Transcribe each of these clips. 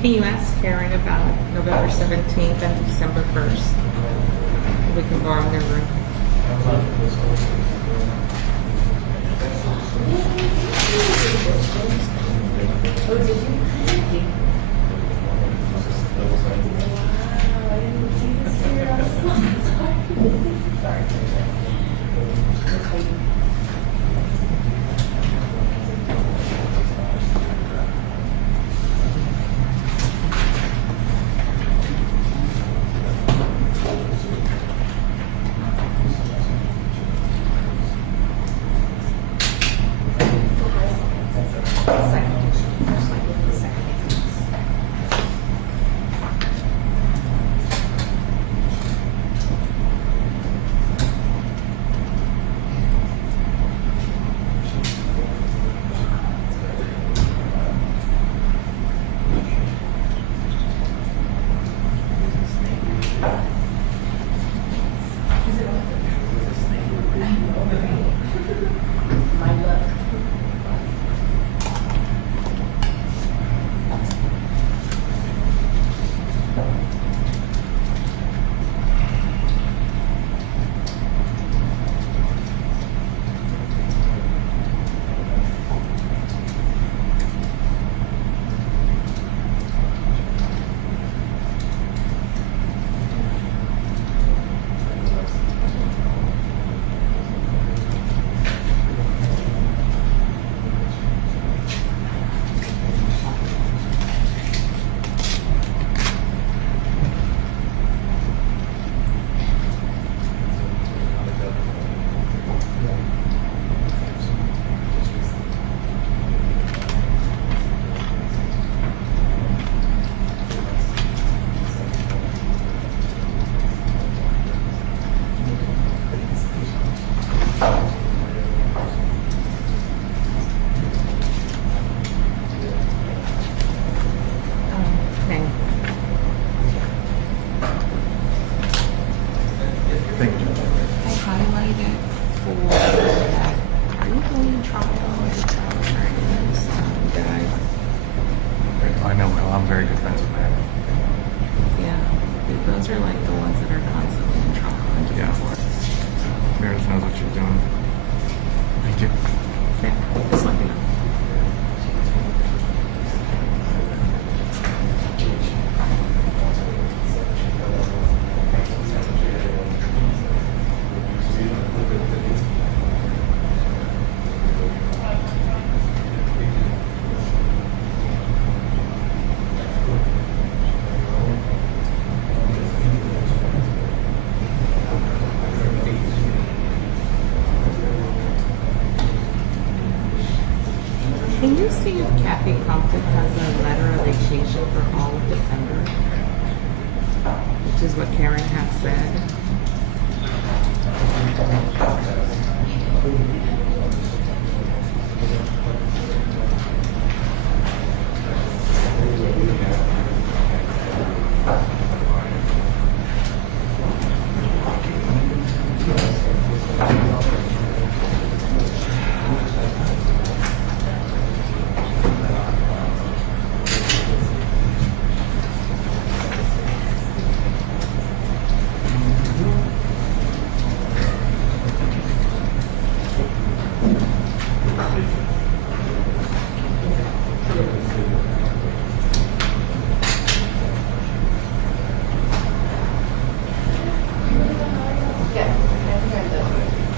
Can you ask Karen about November 17th and December 1st? We can borrow their room. Oh, did you? Thank you. Wow, I didn't see this here. I'm so sorry. Sorry. My luck. Okay. Thank you. I highlighted for that. Are you going to trial or the trial attorneys? Guy? I know Will. I'm very good friends with Matt. Yeah. Those are like the ones that are constantly in trial and doing Yeah. courts. Meredith knows what she's doing. Thank you. Yeah. Just let me know. Can you see if Kathy Compton has a letter of vacation for all of December? Which is what Karen has said. Yeah.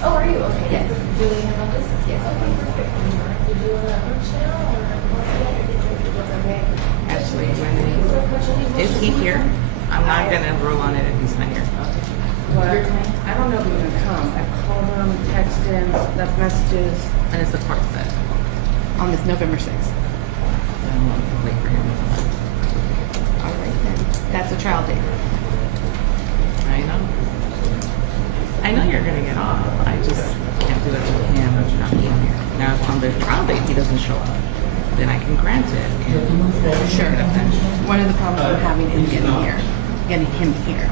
Oh, are you? Okay, yes. Do we have all this? Yes. Okay, perfect. Did you want to approach now or what's okay? Actually, when is he here? I'm not gonna rule on it if he's not here. What? I don't know if he's gonna come. I've called him, texted him, left messages And it's the court set. on this November 6th. I don't want to wait for him. All right then. That's the trial date. I know. I know you're gonna get off. I just can't do it with him not being here. Now, if on the trial date he doesn't show up, then I can grant it. Sure. One of the problems I'm having is getting him here.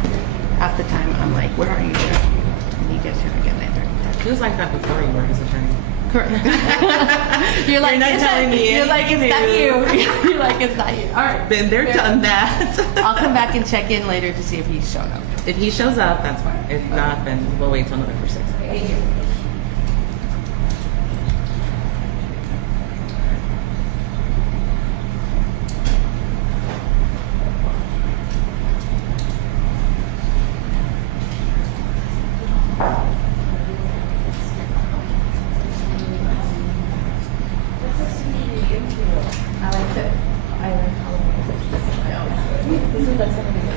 Half the time I'm like, where are you? And he gets here again later. He was like that before you were his attorney. Correct. You're like, You're not "Is that-" telling me You're like, it's not anything you. You're like, it's not you. All right. Been there, Fair done enough. that. I'll come back and check in later to see if he's shown up. If he shows up, that's fine. If not, then we'll wait till November 6th. Thank you. I like it. I like Halloween. This is that's gonna be good.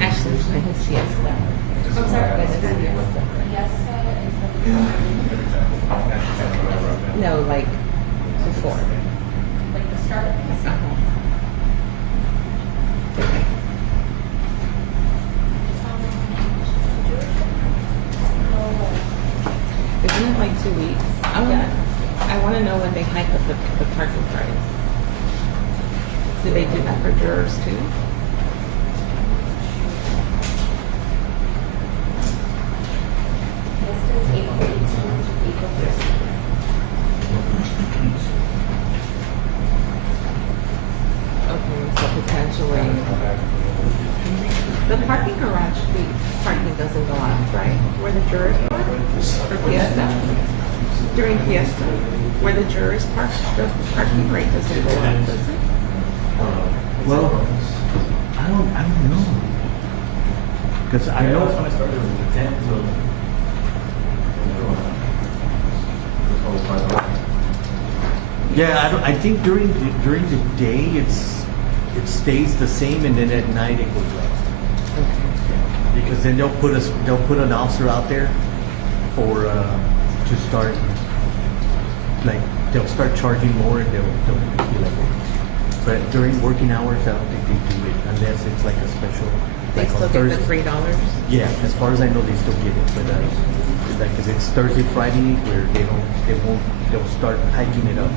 Ashley's been his siesta. I'm sorry. Fiesta is No, like before. like the start of Fiesta. Isn't it like 2 weeks? I want to know when they hike up the parking price. Do they do that for jurors too? Fiesta is April 18th to April 13th. Okay, so potentially. The parking garage fee parking doesn't go up, right? Where the jurors park for Fiesta? During Fiesta? Where the jurors park, the parking rate doesn't go up, does it? Well, I don't know. Because I know. That's when I started with the 10, so. Yeah, I think during the day it stays the same, and then at night it goes up. Because then they'll put an officer out there for to start, like they'll start charging more, and they'll be like. But during working hours, I don't think they do it unless it's like a special. They like on still get the Thursday. $3? Yeah, as far as I know, they still get it, but like if it's Thursday, Friday, where they'll start hiking it up.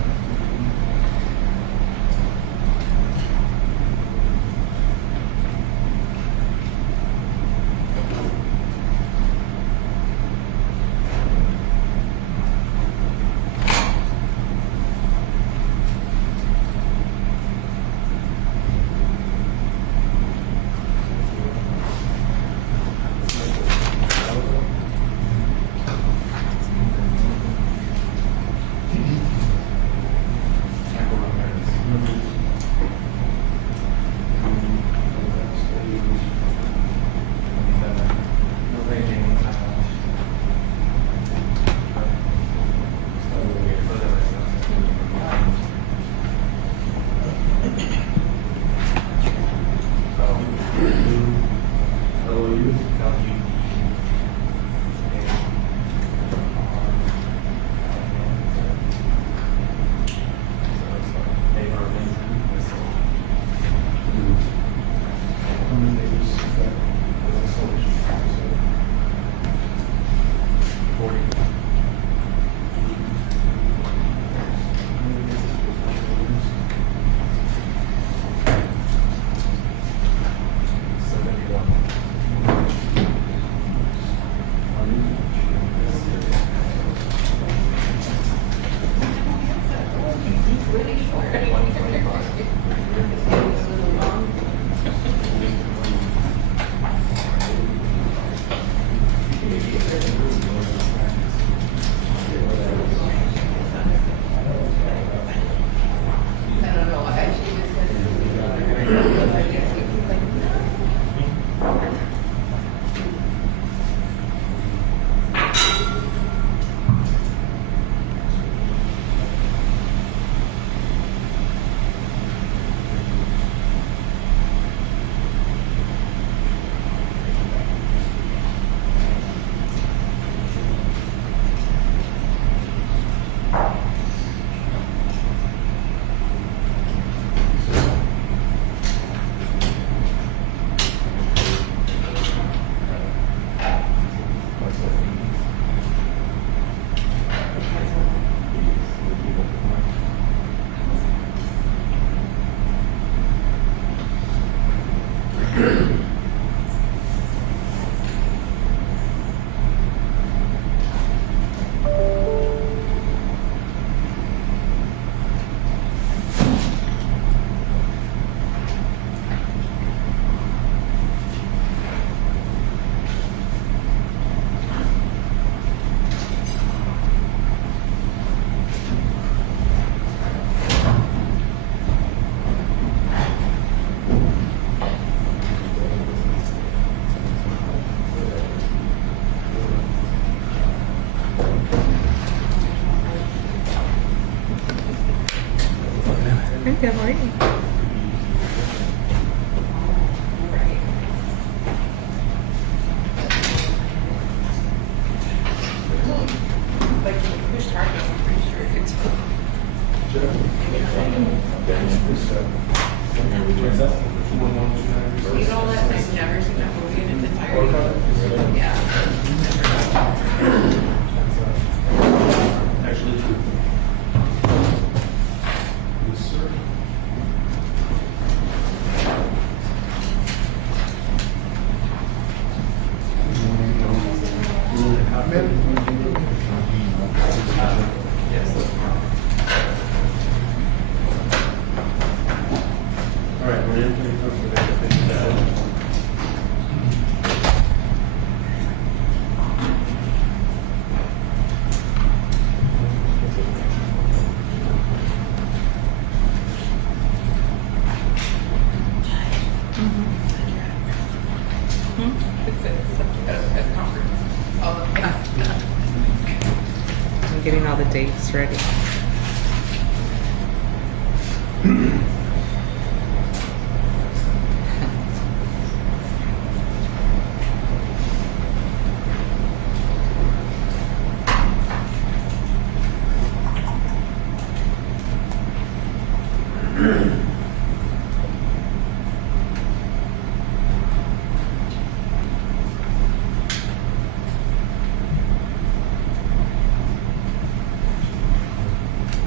getting all the dates ready.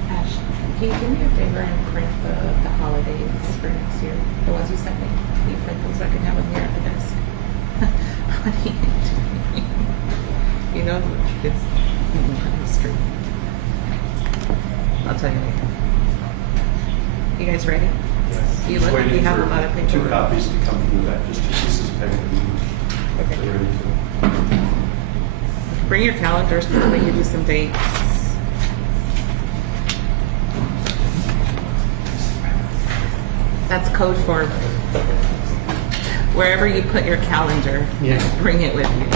Ash, can you do me a favor and print the holidays for next year? The ones you sent me? Can you print those so I can have them here at the desk? You know, it's on the street. I'll tell you later. You guys ready? Yes. You look like you have a lot of Two paperwork. copies to come through that, just 2 pieces of paper. Okay. They're ready to. Bring your calendars, we'll let you do some dates. That's code for wherever you put your calendar, Yeah. bring it with you.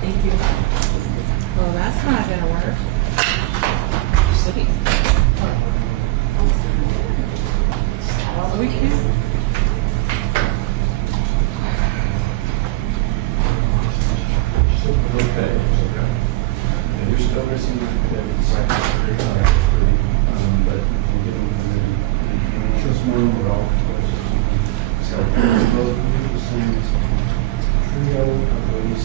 Thank you. Well, that's not gonna work. Sweet. We can. Okay. And you're still missing the but we'll get them just more overall. So, both the same trio of ways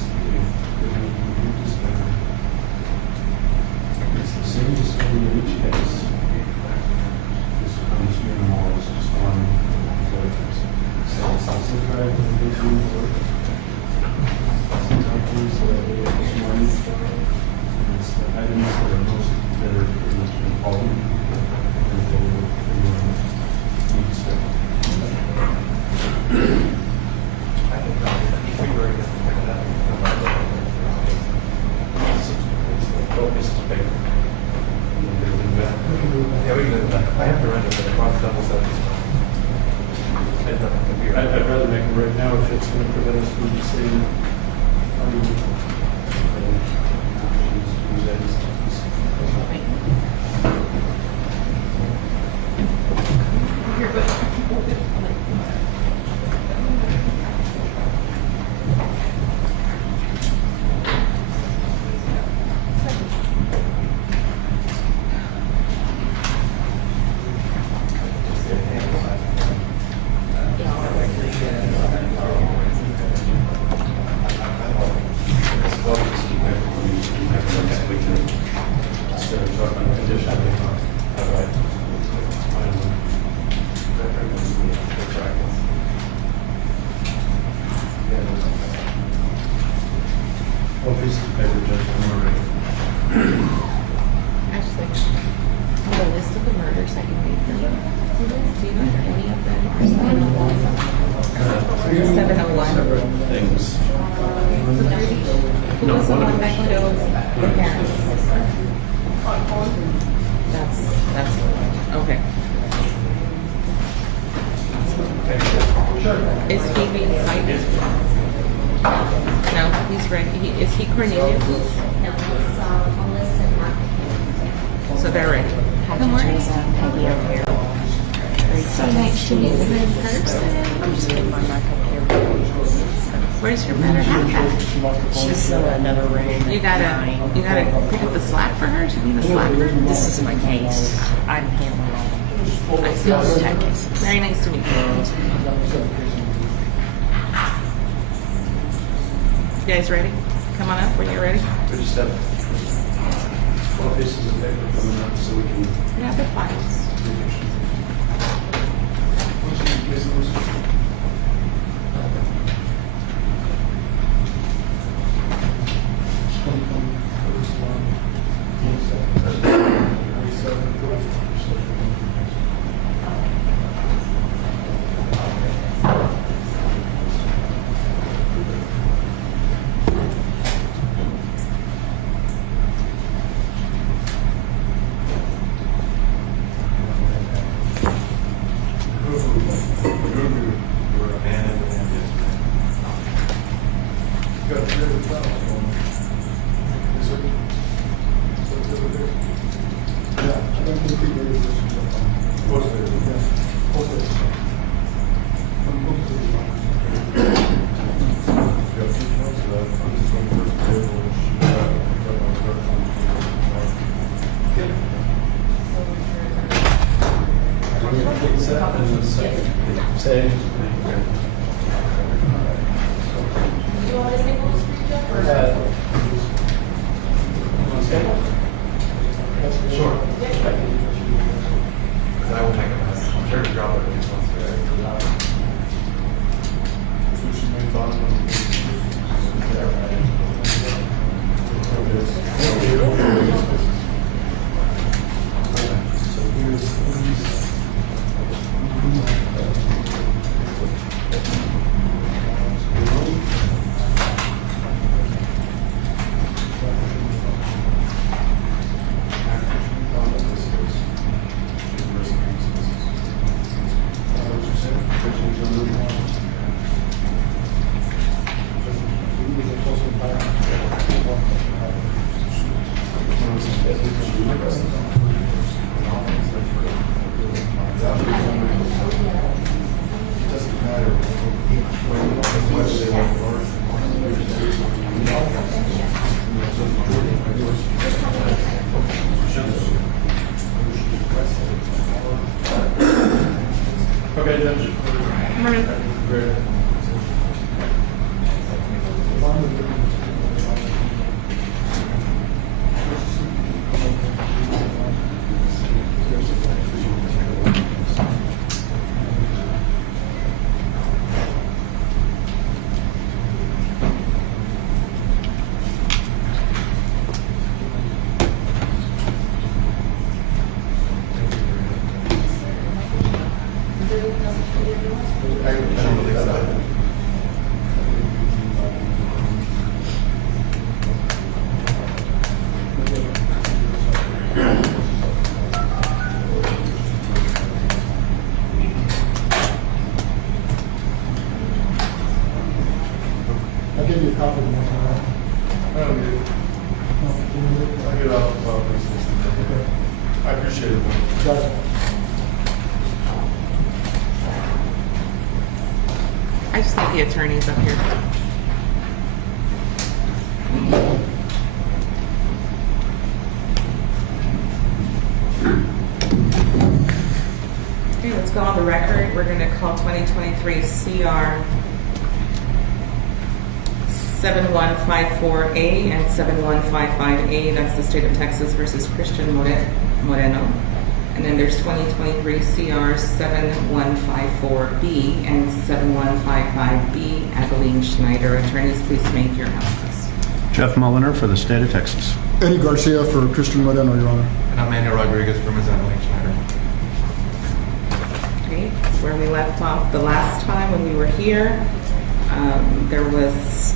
it's the same, just in each case. This comes here and all, it's just one. So it's also tried to do work. Sometimes this one, it's the items that are most, that are most important. And they will, need to. Focus is bigger. Yeah, we can do that. I have to run it, but I want to double set this time. I'd rather make it right now if it's going to prevent us from saying, Actually, on the list of the murders that you made for me, do you know if any of them are 701? things. Who was the one that killed the parents? That's okay. Is he being cited? No, he's ready. Is he Cornelius? No, it's Melissa and Mark. So they're ready. Good morning. Peggy over here. So nice to meet you in person. I'm just getting my mic up here. Where's your better half at? She's in another room. You gotta pick up the slack for her. Do you need a slack for her? This is my case. I'm handling all. I see all the tech cases. Very nice to meet you. You guys ready? Come on up when you're ready. We just have 12 pieces of paper coming up so we can. You have the files. Say. Do you want to say those for you, Jeff? Or? Sure. I will make a mess. I'm sure to drop it if he wants to. Okay, Judge. Great. I don't believe so. I'll give you a copy of the motion, right? I don't need it. I'll get it off the file first. I appreciate it. Gotcha. I just need the attorneys up here. Okay, let's go on the record. We're going to call 2023 CR 7154A and 7155A. That's the state of Texas versus Christian Moreno. And then there's 2023 CR 7154B and 7155B. Adeline Schneider. Attorneys, please make your announcements. Jeff Mulliner for the state of Texas. Eddie Garcia for Christian Moreno, Your Honor. And I'm Manuel Rodriguez from Ms. Adeline Schneider. Okay, where we left off the last time when we were here, there was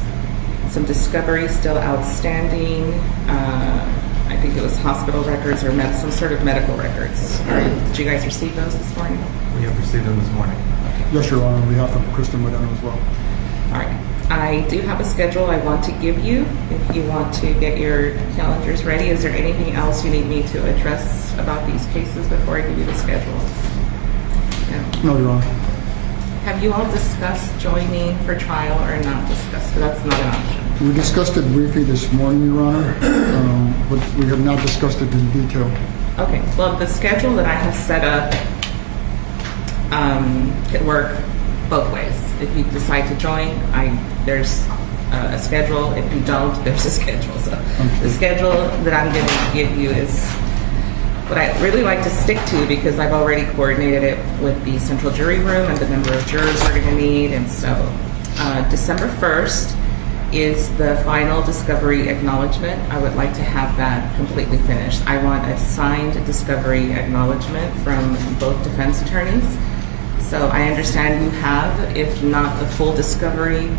some discovery still outstanding. I think it was hospital records or some sort of medical records. Did you guys receive those this morning? We have received them this morning. Yes, Your Honor, on behalf of Christian Moreno as well. All right. I do have a schedule I want to give you if you want to get your calendars ready. Is there anything else you need me to address about these cases before I give you the schedule? No, Your Honor. Have you all discussed joining for trial or not discussed? That's not an option. We discussed it briefly this morning, Your Honor, but we have not discussed it in detail. Okay, well, the schedule that I have set up could work both ways. If you decide to join, there's a schedule. If you don't, there's a schedule. So the schedule that I'm going to give you is what I really like to stick to because I've already coordinated it with the central jury room and the number of jurors we're going to need. And so December 1st is the final discovery acknowledgement. I would like to have that completely finished. I want a signed discovery acknowledgement from both defense attorneys. So I understand you have, if not the full discovery,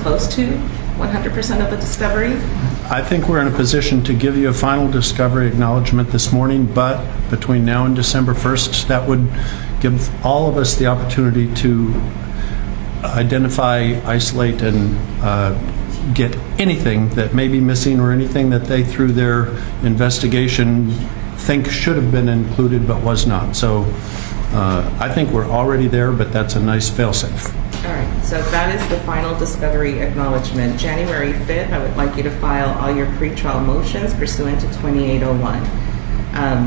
close to 100% of the discovery. I think we're in a position to give you a final discovery acknowledgement this morning, but between now and December 1st, that would give all of us the opportunity to identify, isolate, and get anything that may be missing or anything that they, through their investigation, think should have been included but was not. So I think we're already there, but that's a nice fail-safe. All right, so that is the final discovery acknowledgement. January 5th, I would like you to file all your pretrial motions pursuant to 2801.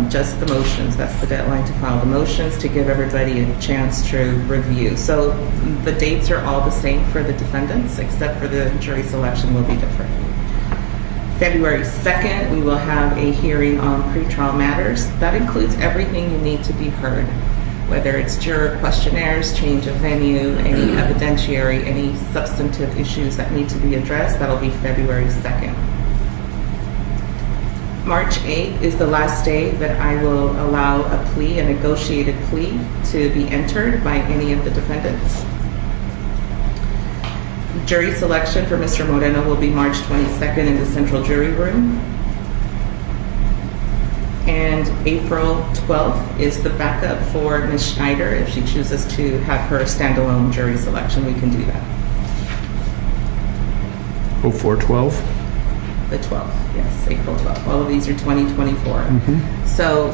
Just the motions, that's the deadline to file the motions to give everybody a chance to review. So the dates are all the same for the defendants, except for the jury selection will be different. February 2nd, we will have a hearing on pretrial matters. That includes everything you need to be heard, whether it's juror questionnaires, change of venue, any evidentiary, any substantive issues that need to be addressed. That'll be February 2nd. March 8th is the last day that I will allow a plea, a negotiated plea, to be entered by any of the defendants. Jury selection for Mr. Moreno will be March 22nd in the central jury room. And April 12th is the backup for Ms. Schneider. If she chooses to have her standalone jury selection, we can do that. 0412? The 12th, yes, April 12th. All of these are 2024. So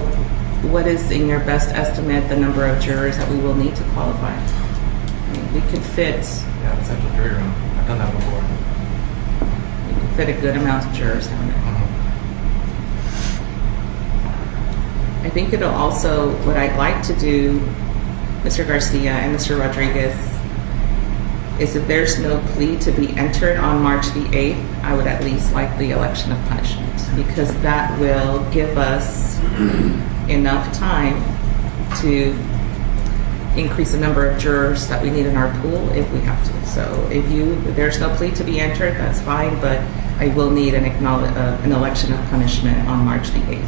what is, in your best estimate, the number of jurors that we will need to qualify? I mean, we could fit, Yeah, the central jury room. I've done that before. we could fit a good amount of jurors down there. I think it'll also, what I'd like to do, Mr. Garcia and Mr. Rodriguez, is if there's no plea to be entered on March the 8th, I would at least like the election of punishment, because that will give us enough time to increase the number of jurors that we need in our pool if we have to. So if there's no plea to be entered, that's fine, but I will need an election of punishment on March the 8th.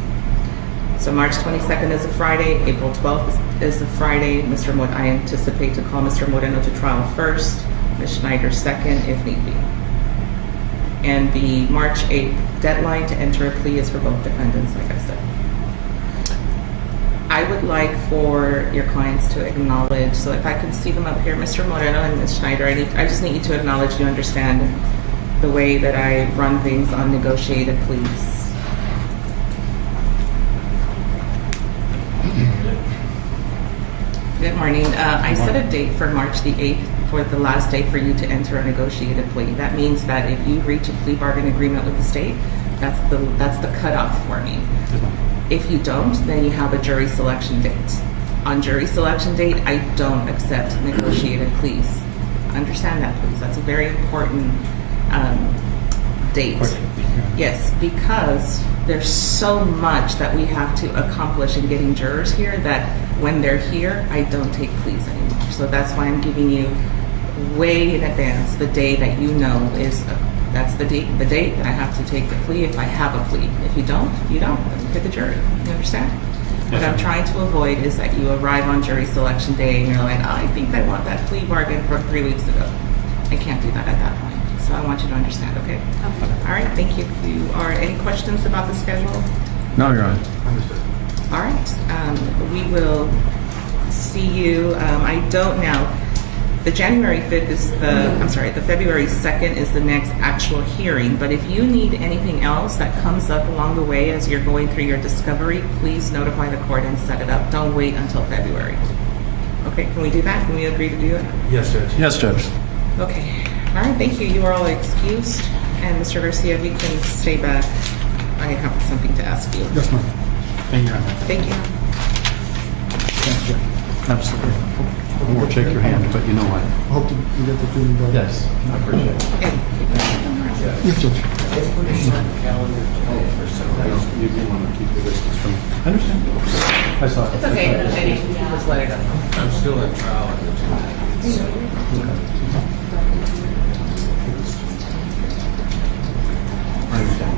So March 22nd is a Friday, April 12th is a Friday. I anticipate to call Mr. Moreno to trial first, Ms. Schneider second if need be. And the March 8th deadline to enter a plea is for both defendants, like I said. I would like for your clients to acknowledge, so if I can see them up here, Mr. Moreno and Ms. Schneider, I just need you to acknowledge you understand the way that I run things on negotiated pleas. Good morning. I set a date for March the 8th for the last day for you to enter a negotiated plea. That means that if you reach a plea bargain agreement with the state, that's the cutoff for me. If you don't, then you have a jury selection date. On jury selection date, I don't accept negotiated pleas. Understand that, please. That's a very important date. Yes, because there's so much that we have to accomplish in getting jurors here that when they're here, I don't take pleas anymore. So that's why I'm giving you way in advance the day that you know is that's the date that I have to take the plea if I have a plea. If you don't, you don't. Then you hit the jury. You understand? What I'm trying to avoid is that you arrive on jury selection day and you're like, oh, I think I want that plea bargain from 3 weeks ago. I can't do that at that point. So I want you to understand, okay? All right, thank you. Any questions about the schedule? No, Your Honor. Understood. All right, we will see you. I don't now. The January 5th is the February 2nd is the next actual hearing. But if you need anything else that comes up along the way as you're going through your discovery, please notify the court and set it up. Don't wait until February. Okay, can we do that? Can we agree to do it? Yes, Judge. Yes, Judge. Okay. All right, thank you. You are all excused. And Mr. Garcia, if you can stay back, I have something to ask you. Yes, ma'am. Thank you, Your Honor. Thank you. Thanks, Judge. Absolutely. I won't shake your hand, but you know what? I hope you get the feeling better. Yes, I appreciate it. Yes, Judge. You do want to keep the distance from, I understand. I saw it. It's okay, just let it go. I'm still in trial on the two. I understand.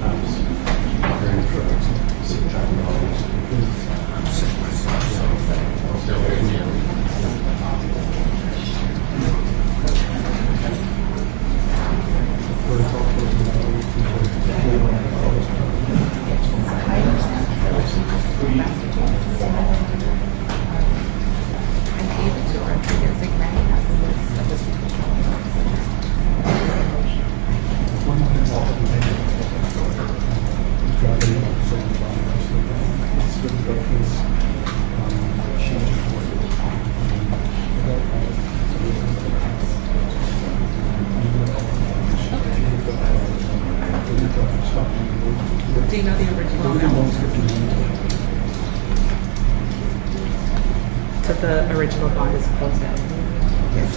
I was very impressed. I'm sick myself, so I'll still hear you. I gave it to her because the grant has a list of the Do you know the original amount? But the original bond is closed out. Yes,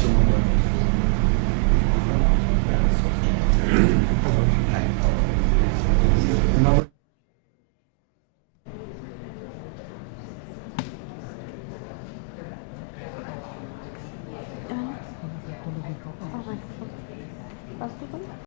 sir.